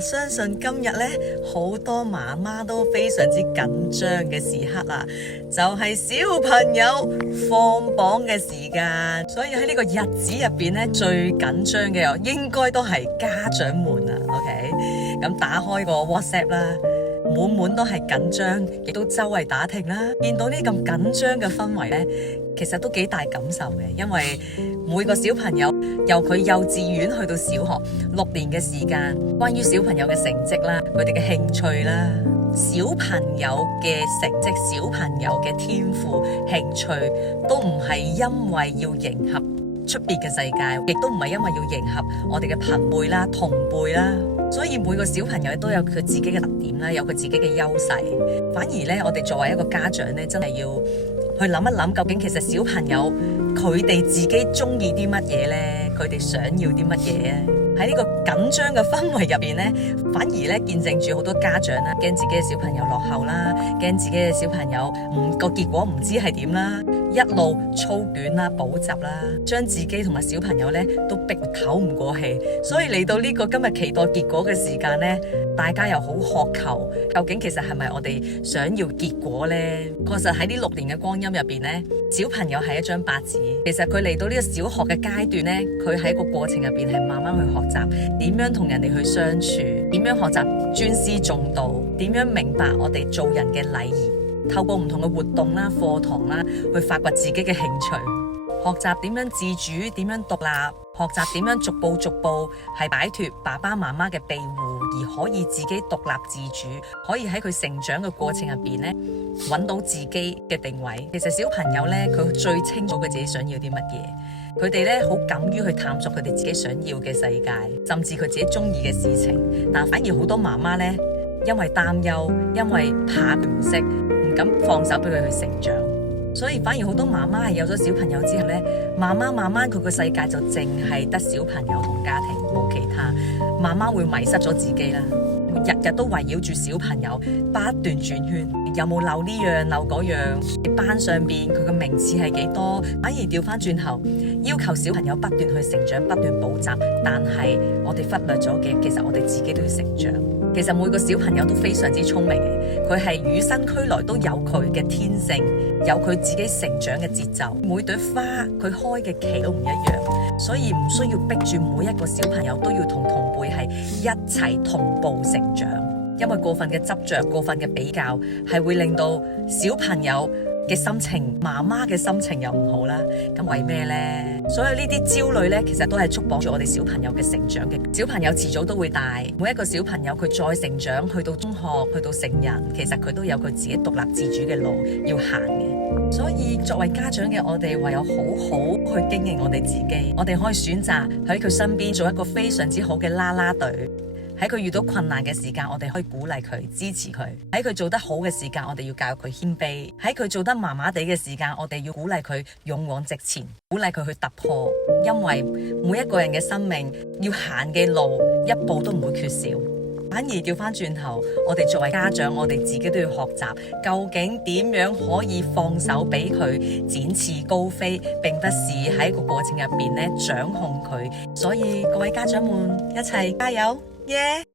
相信今日呢，好多媽媽都非常之緊張嘅時刻啦，就係小朋友放榜嘅時間，所以喺呢個日子入邊呢，最緊張嘅應該都係家長們啊。OK， 咁打開個 WhatsApp 啦，滿都係緊張，亦都周圍打聽啦，見到呢咁緊張嘅氛圍呢，其實都幾大感受嘅，因為每個小朋友由佢幼稚園去到小學6年嘅時間，關於小朋友嘅成績啦，佢哋嘅興趣啦，小朋友嘅成績、小朋友嘅天賦、興趣，都唔係因為要迎合出邊嘅世界，亦都唔係因為要迎合我哋嘅朋輩啦、同輩啦，所以每個小朋友都有佢自己嘅特點啦，有佢自己嘅優勢。反而呢，我哋作為一個家長呢，真係要去諗一諗，究竟其實小朋友佢哋自己中意啲乜嘢呢？佢哋想要啲乜嘢啊？喺呢個緊張嘅氛圍入邊呢，反而呢見證住好多家長啦，驚自己嘅小朋友落後啦，驚自己嘅小朋友個結果唔知係點啦，一路操卷啦、補習啦，將自己同埋小朋友呢都逼唞唔過氣。所以嚟到呢個今日期待結果嘅時間呢，大家又好渴求，究竟其實係咪我哋想要結果呢？確實喺呢6年嘅光陰入邊呢，小朋友係一張白紙。其實佢嚟到呢個小學嘅階段呢，佢喺個過程入邊係慢慢去學習點樣同人哋去相處，點樣學習尊師重道，點樣明白我哋做人嘅禮儀，透過唔同嘅活動啦、課堂啦，去發掘自己嘅興趣，學習點樣自主，點樣獨立，學習點樣逐步係擺脫爸爸媽媽嘅庇護，而可以自己獨立自主，可以喺佢成長嘅過程入邊呢，揾到自己嘅定位。其實小朋友呢，佢最清楚佢自己想要啲乜嘢，佢哋呢好敢於去探索佢哋自己想要嘅世界，甚至佢自己中意嘅事情。但反而好多媽媽呢，因為擔憂，因為怕佢唔識，唔敢放手俾佢去成長。所以反而好多媽媽係有咗小朋友之後呢，慢慢佢個世界就淨係得小朋友同家庭，冇其他。媽媽會迷失咗自己啦，日日都圍繞住小朋友不斷轉圈，有冇漏呢樣漏嗰樣？班上邊佢嘅名次係幾多？反而調翻轉頭要求小朋友不斷去成長，不斷補習，但係我哋忽略咗嘅，其實我哋自己都要成長。其實每個小朋友都非常之聰明嘅，佢係與生俱來都有佢嘅天性，有佢自己成長嘅節奏。每朵花佢開嘅期都唔一樣，所以唔需要逼住每一個小朋友都要同輩係一齊同步成長。因為過分嘅執着、過分嘅比較，係會令到小朋友嘅心情、媽媽嘅心情又唔好啦。咁為咩呢？所以呢啲焦慮呢，其實都係束綁住我哋小朋友嘅成長嘅。小朋友遲早都會大，每一個小朋友佢再成長，去到中學，去到成人，其實佢都有佢自己獨立自主嘅路要行嘅。所以作為家長嘅我哋，唯有好好去經營我哋自己。我哋可以選擇喺佢身邊做一個非常之好嘅啦啦隊。喺佢遇到困難嘅時間，我哋可以鼓勵佢、支持佢；喺佢做得好嘅時間，我哋要教育佢謙卑；喺佢做得麻麻地嘅時間，我哋要鼓勵佢勇往直前，鼓勵佢去突破。因為每一個人嘅生命要行嘅路，一步都唔會缺少。反而調翻轉頭，我哋作為家長，我哋自己都要學習，究竟點樣可以放手俾佢展翅高飛，並不是喺個過程入邊咧掌控佢。所以各位家長們一齊加油！耶！